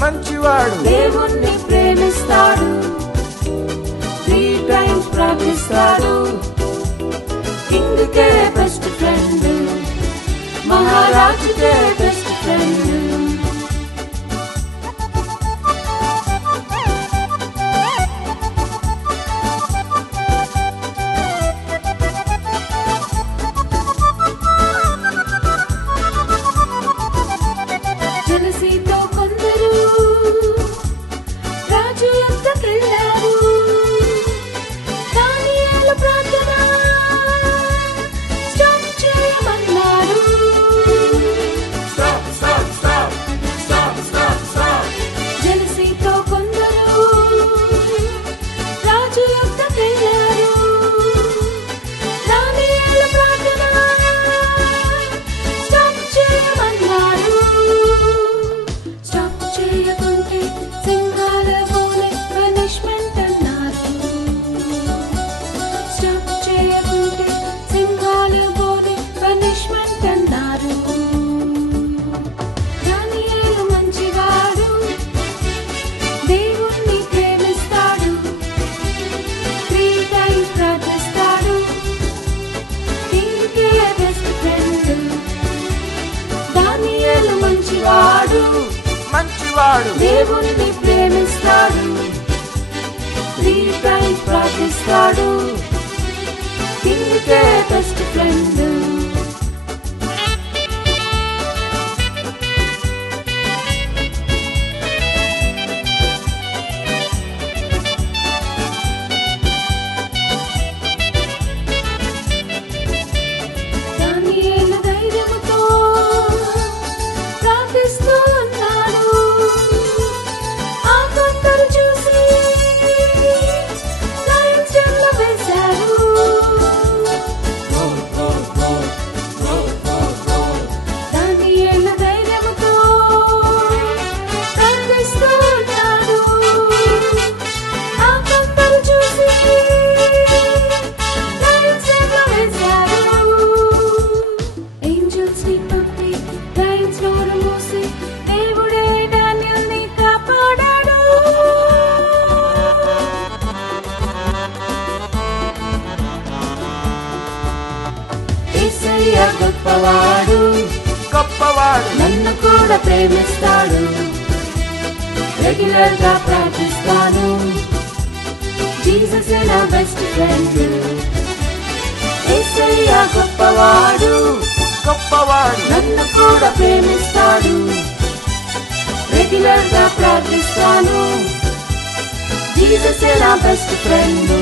మంచివాడు దేవుణ్ణి ప్రేమిస్తాడు 3 times ప్రార్థిస్తాడు కింగ్కే బెస్ట్ ఫ్రెండ్ మహారాజుకే బెస్ట్ ఫ్రెండ్ జలసీతో కొందరు రాజు యొద్దకెళ్ళారు దానియేలు ప్రార్థన స్టాప్ చేయమన్నాడు జలసీతో కొందరు రాజు యొద్దకెళ్ళారు దానియేలు ప్రార్థన స్టాప్ చేయమన్నాడు స్టాప్ చేయకుంటే సింహాల బోలే పనిష్మెంట్ అన్నారు స్టాప్ చేయకుంటే సింహాల బోలే పనిష్మెంట్ అన్నారు దానియేలు మంచివాడు దేవుణ్ణి ప్రేమిస్తాడు 3 times ప్రార్థిస్తాడు కింగ్కే బెస్ట్ ఫ్రెండ్ దానియేలు మంచివాడు మంచివాడు దేవుణ్ణి ప్రేమిస్తాడు 3 times ప్రార్థిస్తాడు కింగ్కే బెస్ట్ ఫ్రెండ్ దానియేలు ధైర్యముతో ప్రార్థిస్తూ ఉన్నాడు ఆ కొందరు చూసి లయన్స్ డెన్లో వేశారు దానియేలు ధైర్యముతో ప్రార్థిస్తూ ఉన్నాడు ఆ కొందరు చూసి లయన్స్ డెన్లో వేశారు ఏంజల్స్ ని పంపి లయన్స్ నోరు మూసి దేవుడే డానియేల్ని కాపాడాడు యేసయ్య గొప్పవాడు గొప్పవాడు నన్ను కూడా ప్రేమిస్తాడు రెగ్యులర్ గా ప్రార్థిస్తాను జీసస్ నా బెస్ట్ ఫ్రెండ్ యేసయ్య గొప్పవాడు గొప్పవాడు నన్ను కూడా ప్రేమిస్తాడు రెగ్యులర్ గా ప్రార్థిస్తాను జీసస్ నా బెస్ట్ ఫ్రెండ్